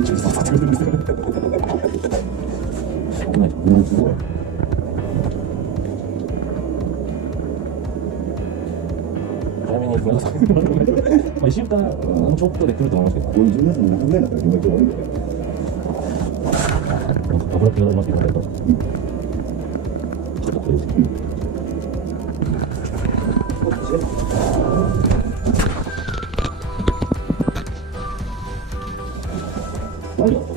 準備させてくれてるんですよね。すごい。早めにごめんなさい。1週間ちょっとで来ると思いますけど。これ10月の中ぐらいだったら今日悪いよね。油気がうまくいかないと。ちょっとこれです。何やった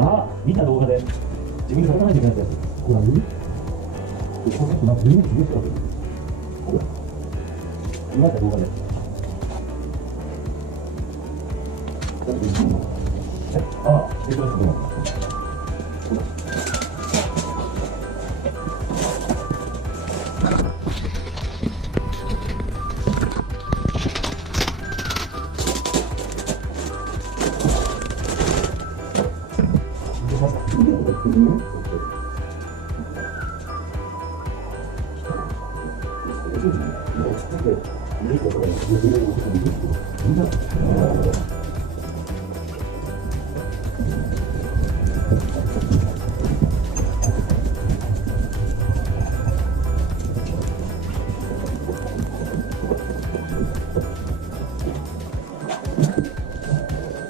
あ、見た動画で自分で書かないといけないやつ。これ何？見た動画で。あ、出てますね。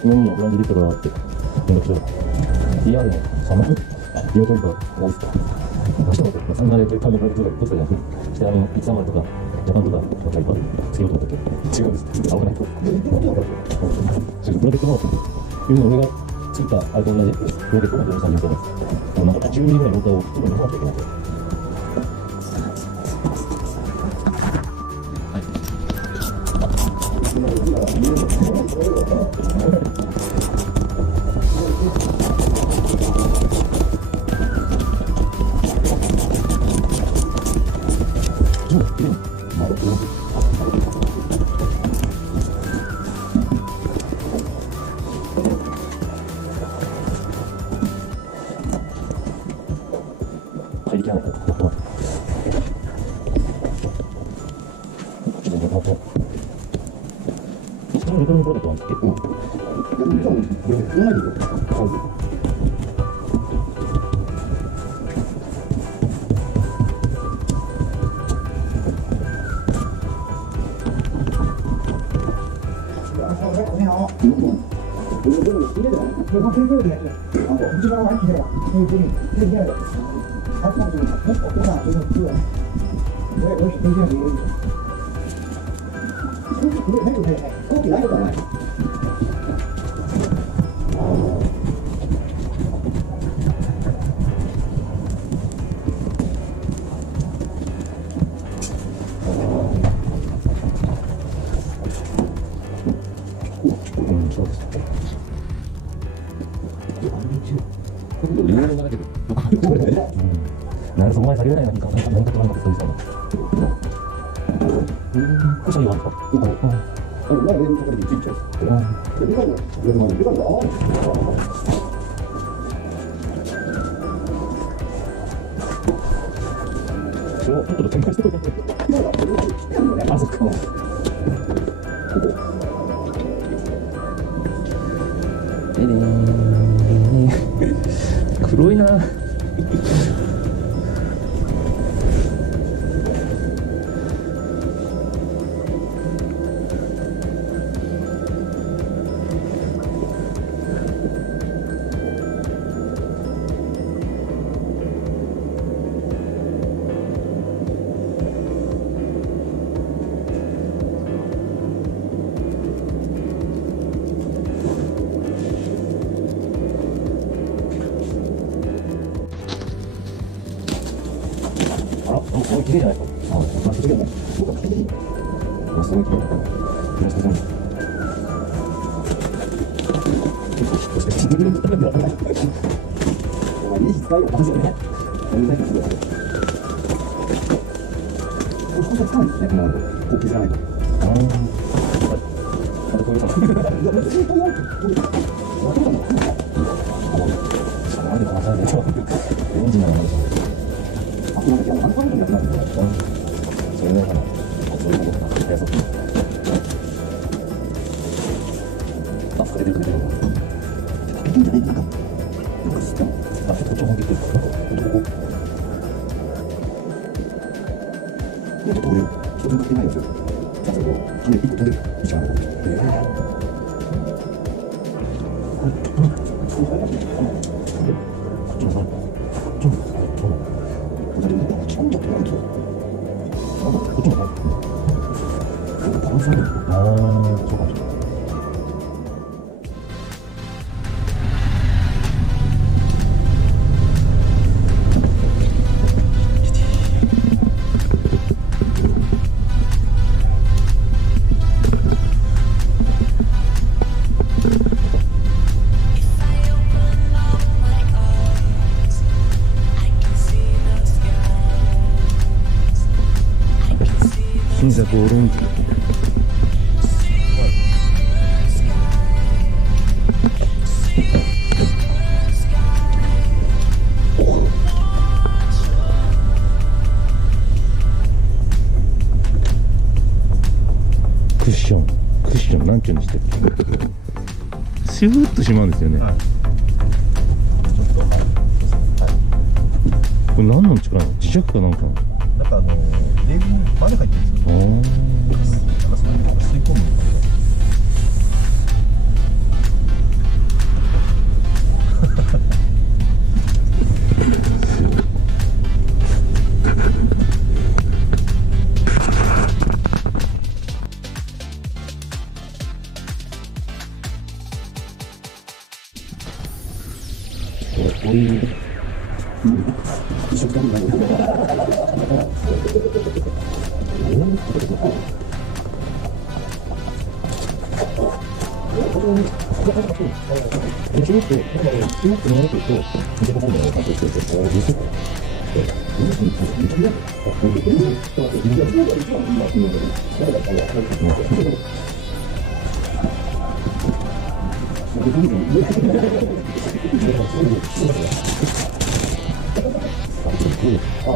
今のブランドリストがあって、連絡しよう。PR の3万、リオトリカがいいですか。明日も3万で単独の取ったじゃん。して130とか、ジャパンとか、タイパーつけようと思ったっけ。違うんです。危ないと。プロジェクトの、今俺が作ったあれと同じプロジェクトの業者さんに言うと思います。なんか10ミリぐらいのローターをちょっと見なきゃいけない。なんかそこまで下げられないのか、なんかそういうさ。これいいわけか。前レールかかりについちゃう。で、あちょっと展開してる。あ、そっか。黒いな。すごい綺麗じゃないですか。あ、まあ、それでも、僕は綺麗に。すごい綺麗。よろしくお願いします。お前、いい使いよ。あ、そうね。全然すごい。本当に使うんですね、この後。こう削らないと。ああ。またこういう感じ。いや、別にこういうわけ。なんでこのサイズでエンジンなのかな。なんかあの感じになってないんだよ。それでそういうことかな。やそう。あ、それでくれてるの。いいんじゃない？なんか吸ったの。あ、ちょっとこっちも切ってる。なんかここ。なんかこれ人にかけないやつ。だけど羽一個飛んでる。一番。新作オレンジ。クッションなんていうんでしたっけ。シューッとしまうんですよね。はい、これ何の力なの？磁石かなんかな？なんかレールにバネ入ってるんですよ。なんかそういうのが吸い込むのかこういう一緒くたになる。ああ、